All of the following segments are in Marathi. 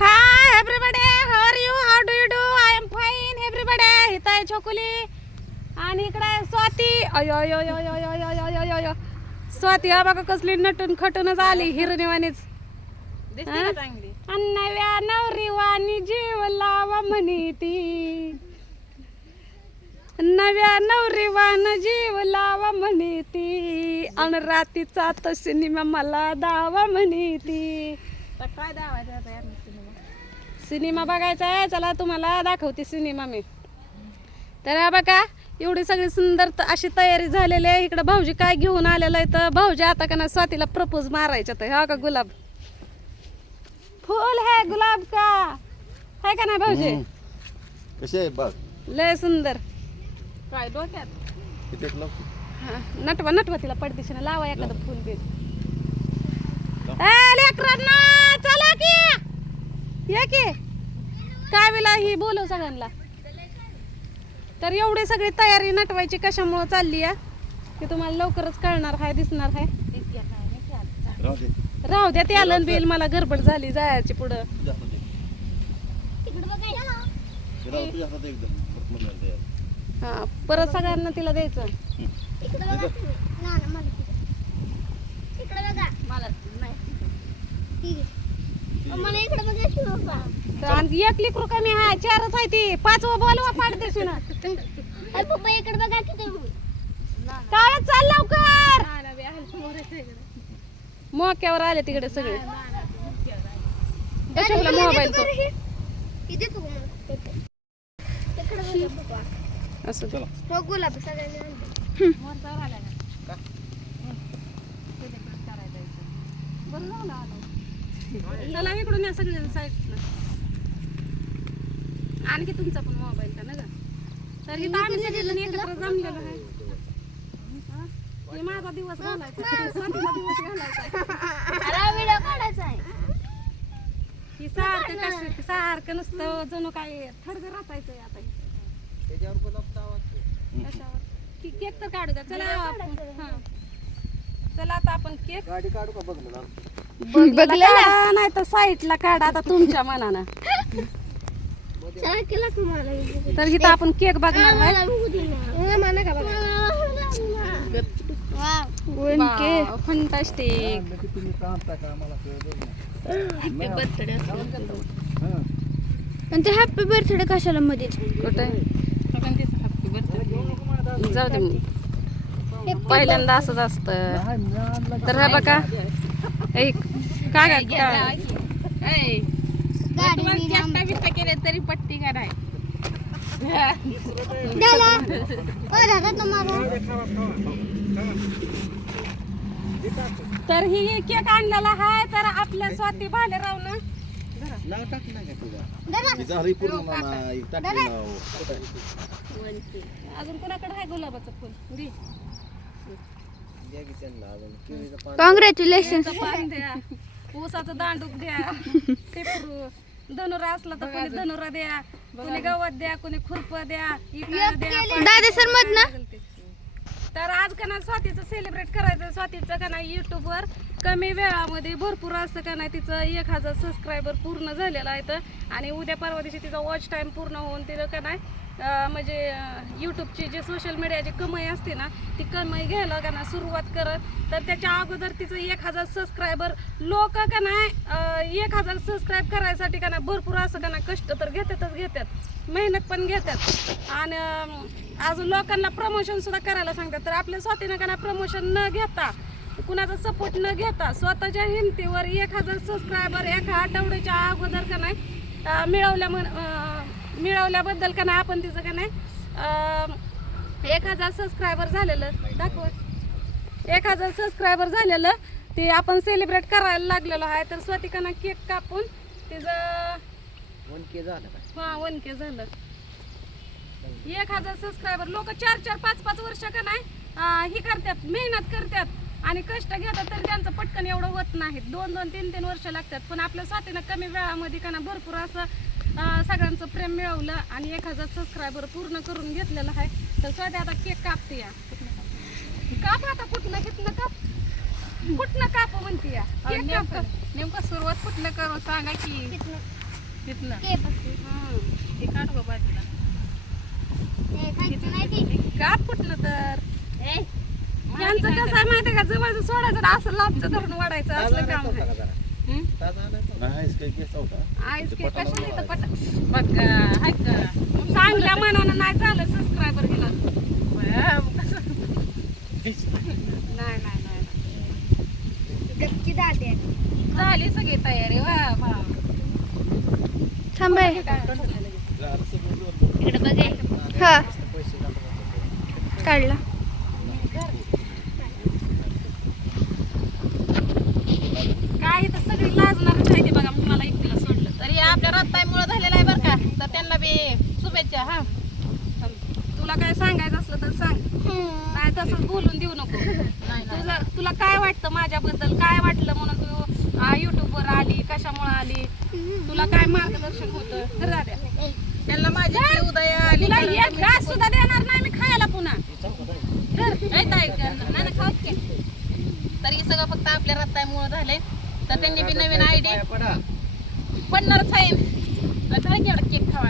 Hi everybody how are you how do you do I am fine everybody इथं आहे छोकुली आणि इकडे आहे स्वाती अयो अयो अयो अयो अयो अयो अयो स्वाती हा बघा कसली नटून खटूनच आली हिरणीवाणीच दिसते का चांगली आणि नव्या नवरीवाणी जीव लावा म्हणी ती नव्या नवरीवान जीव लावा म्हणी ती आणि रातीचा तो सिनेमा मला दावा म्हणी ती काय यार सिनेमा बघायचा आहे चला तुम्हाला दाखवते सिनेमा मी. तर हा बघा एवढी सगळी सुंदर अशी तयारी झालेली आहे. इकडं भाऊजी काय घेऊन आलेलं आहे तर भाऊजी आता का ना स्वातीला प्रपोज मारायचं तर हा का गुलाब? फुल है गुलाब का? है का नाही भाऊजी? कसे आहे? बघ. लय सुंदर. काय डोक्यात? हा, नटवा नटवा तिला पडदिशीनं लावा एखादं फुल बिल. लेकरांनो, या की. काय वेळा ही बोलव सगळ्यांना. तर एवढी सगळी तयारी नटवायची कशामुळं चालली आहे की तुम्हाला लवकरच कळणार आहे दिसणार आहे राहू राहू द्या ते बिल मला गडबड झाली जायची पुढं. परत हा परत सगळ्यांना तिला द्यायचं. मला मला तर आणि एक लेकर कमी हा चारच आहे ती. पाचवा बोलवा पाडदेशी ना मोक्यावर आले तिकडे सगळे. मोबाईल तो असं चला. हो गुलाब सगळ्यांनी इकडून या सगळे साईड आणखी तुमचा पण मोबाईल का ना ग तर इथं आम्ही सगळेजण एकत्र जमलेलो आहे. माझा दिवस घालायचा. हे. स्वातीचा दिवस घालायचा आहे. व्हिडिओ काढायचा आहे. ही सारखं कशी सारखं नुसतं जणू काय थडगं राहतायचं आता. हे. कशावर? केक तर काढू द्या. चला आपण- हा. चला आता आपण केक गाडी काढू का? बघ बघलेला नाही तर साईडला काढा आता तुमच्या मनानं. चला केला तुम्हाला तर इथं आपण केक बघणार आहे फंटास्टिक तुम्ही मला बर्थडे आणि ते हॅपी बर्थडे कशाला मध्ये कुठे पण तिचं हॅपी बर्थडे जाऊ दे मग. पहिल्यांदा असंच असतं. तर हा बघा. ऐक काय केले तरी पट्टी का तर ही केक आणलेला हाय तर आपल्या स्वाती भालेराव ना. अजून कोणाकडे आहे गुलाबाचं फुल? कॉंग्रॅच्युलेशन पान द्या. ऊसाचं दांडूक द्या. पेपरू धनुरा असला तर कोणी धनुरा द्या. कोणी गवत द्या कोणी खुरप द्या. इकडं द्या दादा सर मधनं तर आज का नाही स्वातीचं सेलिब्रेट करायचं. स्वातीचं का नाही यूट्यूबवर कमी वेळामध्ये भरपूर असं का नाही तिचं एक हजार सबस्क्रायबर पूर्ण झालेलं आहे तर आणि उद्या परवा दिवशी तिचा वॉच टाईम पूर्ण होऊन तिला का नाही म्हणजे यूट्यूबची जे सोशल मीडियाची कमाई असते ना ती कमाई घ्यायला का ना सुरुवात करत. तर त्याच्या अगोदर तिचं एक हजार सबस्क्रायबर लोक का नाही एक हजार सबस्क्राईब करायसाठी का नाही भरपूर असं का नाही कष्ट तर घेतातच घेतात. मेहनत पण घेतात. आणि अजून लोकांना प्रमोशनसुद्धा करायला सांगतात. तर आपल्या स्वतःनं का नाही प्रमोशन न घेता कुणाचा सपोर्ट न घेता स्वतःच्या हिमतीवर एक हजार सबस्क्रायबर एका आठवड्याच्या अगोदर का नाही मिळवल्या म्हण मिळवल्याबद्दल का नाही आपण तिचं का नाही एक हजार सबस्क्रायबर झालेलं दाखव. एक हजार सबस्क्रायबर झालेलं ते आपण सेलिब्रेट करायला लागलेलो आहे तर स्वातिकानं केक कापून तिचं वन के झालं हा वन के झालं. एक हजार सबस्क्रायबर लोक चार चार पाच पाच वर्ष का नाही ही करतात मेहनत करतात. आणि कष्ट घेतात तर त्यांचं पटकन एवढं होत नाही दोन दोन तीन तीन वर्ष लागतात. पण आपल्या स्वातीनं कमी वेळामध्ये का ना भरपूर असं सगळ्यांचं प्रेम मिळवलं आणि एक हजार सबस्क्रायबर पूर्ण करून घेतलेलं आहे. तर स्वाती आता केक कापते या. काप आता कुठनं कुठनं काप. कुठनं काप म्हणते या? काप नेमकं नेमकं सुरुवात कुठलं करू? सांगा की. तिथनं. हं. हे काढ बाबा तुला. गाठ फुटलं तर. ए, यांचं कसं आहे माहितीये का? जवळचं सोडायचं आणि असं लांबचं धरून वाढायचं असलं काम आहे. हं? नाही काही केस होता. आईस ते केक पटाला कशाला इथं पट बघ हाय का? चांगल्या मनानं नाही झालं सबस्क्रायबर गेला कसं? नाही नाही नाही. नाही. गपची दादी आहे. झाली सगळी तयारी वा वा. थांबाय इकडे हा. काढला काय इथं सगळी लाजणारच आहे ते बघा मला एकटीला सोडलं तरी हे आपल्या रत्ताईमुळे झालेलं आहे बरं का तर त्यांना बी शुभेच्छा हा. तुला काय सांगायचं असलं तर सांग. नाही तसंच बोलून देऊ नको. तुला तुला काय वाटतं माझ्याबद्दल? काय वाटलं म्हणून तू आ, युट्यूबवर आली? कशामुळे आली? तुला काय मार्गदर्शन होतं? त्यांना माझी ती उदय आली. तुला कारण एक घास सुद्धा देणार नाही मी खायला पुन्हा. नाही की. तर हे सगळं फक्त आपल्या रत्ताईमुळे झालंय. तर त्यांनी बी नवीन आयडी पडणारच आहे. तर एवढा केक खावा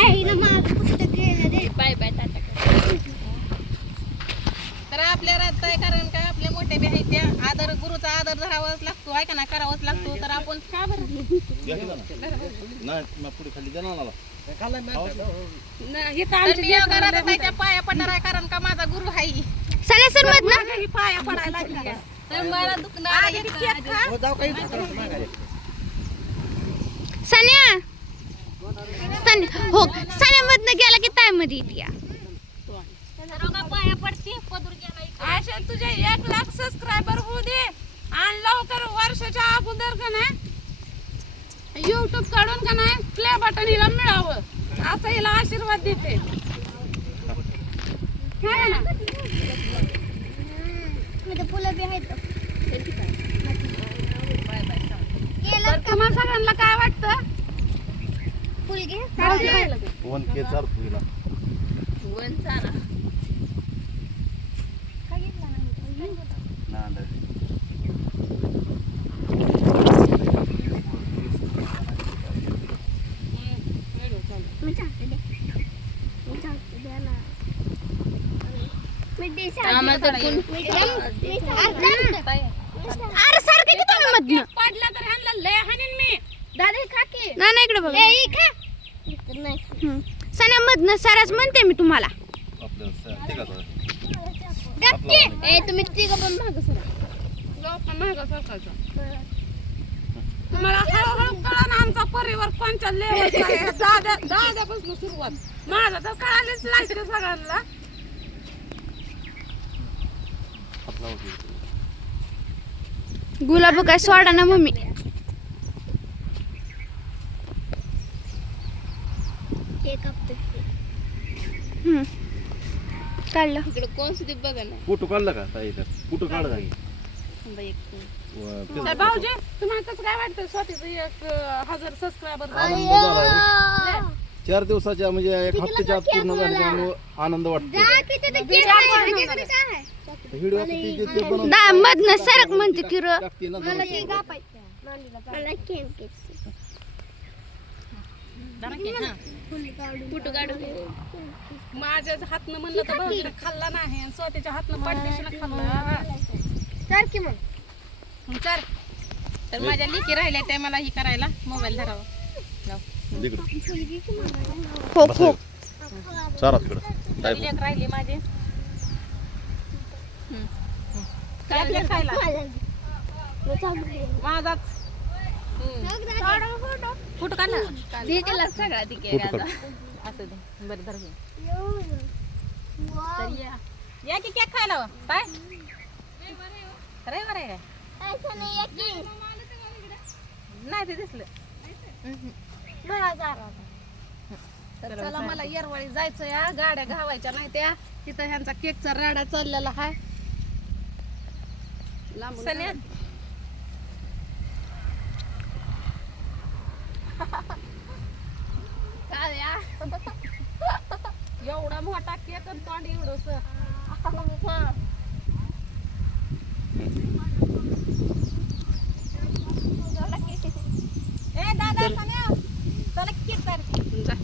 आईला माझं पुस्तक घ्यायला दे. बाय बाय टाटा तर आपल्या राहत आहे कारण काय आपले मोठे बी आहेत त्या आदर गुरुचा आदर धरावाच लागतो आहे का नाही करावाच लागतो. तर आपण का. नाही पुढे खाली तर मी राहताच्या पाया पडणार आहे कारण का माझा गुरु आहे ना. पाया पडायला लागली आहे. तर मला दुखणार हो सन्या! मधनं गेला की तायमध्ये येते या. पाया पडते पदूर गेला आशा तुझे एक लाख सबस्क्रायबर होऊ दे. आणि लवकर वर्षाच्या अगोदर का नाही युट्यूबकडून का नाही प्ले बटन हिला मिळावं. असं हिला आशीर्वाद देते. काय ना? मध्ये फुलं बी आहेत. तर तुम्हा सगळ्यांना काय वाटतं? फुल घे. वन के चार तुला वन चाला ना अरे सारखं की तुम्ही मधनं पडला तर ह्यांना लय हाणीन मी दादा खा की नाही इकडे. बघा. सण्या मधनं साराच म्हणते मी तुम्हाला. ए तुम्ही तिघं पण मागं सरा तुम्हाला हळूहळू आमचा परिवार कोणच्या लेवलचा आहे. दादा दादापासून सुरुवात. माझा तर कळालेच सगळ्यांना. गुलाब काय सोडा ना मम्मी. हम्म. काढलं. इकडे कोण सुद्धा बघा ना. फोटो काढला का ताई फोटो काढ जागी एक भाऊजी तुम्हाला कसं काय वाटतं स्वतःच एक अं, हजार सबस्क्रायबर आनंद झाला. चार दिवसाच्या म्हणजे एक हप्त्याच्या आत पूर्ण झाल्यामुळे आनंद वाटतो व्हिडिओ आता ती जे- ते बनवून दा मधनं सरक म्हणते की र टाकते ना जरा. धरा की, हा. फोटो काढू माझ्याच हातनं म्हणलं तर भाऊजीने खाल्ला नाही आणि स्वतःच्या हातनं पाठीशीनं खाल्ला. मग. कर तर माझ्या लेकी राहिल्या त्या मला ही करायला. मोबाईल धरावा. लाव. तिकडं. चारा तिकडं. तर लेक राहिली माझे. हम्म. काय खायला. माझाच. फोटो काढला दे केला सगळा ती केक फोटो आता. असं दे. बरं धर घे. तर या. या की केक खायला हो. काय रविवार आहे काय? नाही ते दिसलं. तर चला मला येरवळी जायचं या गाड्या घावायच्या नाही त्या. तिथं ह्यांचा केकचा राडा चाललेला आहे. लांबून एवढा मोठा केक आणि तोंड एवढस. ए दादा चला. केक कर. जा.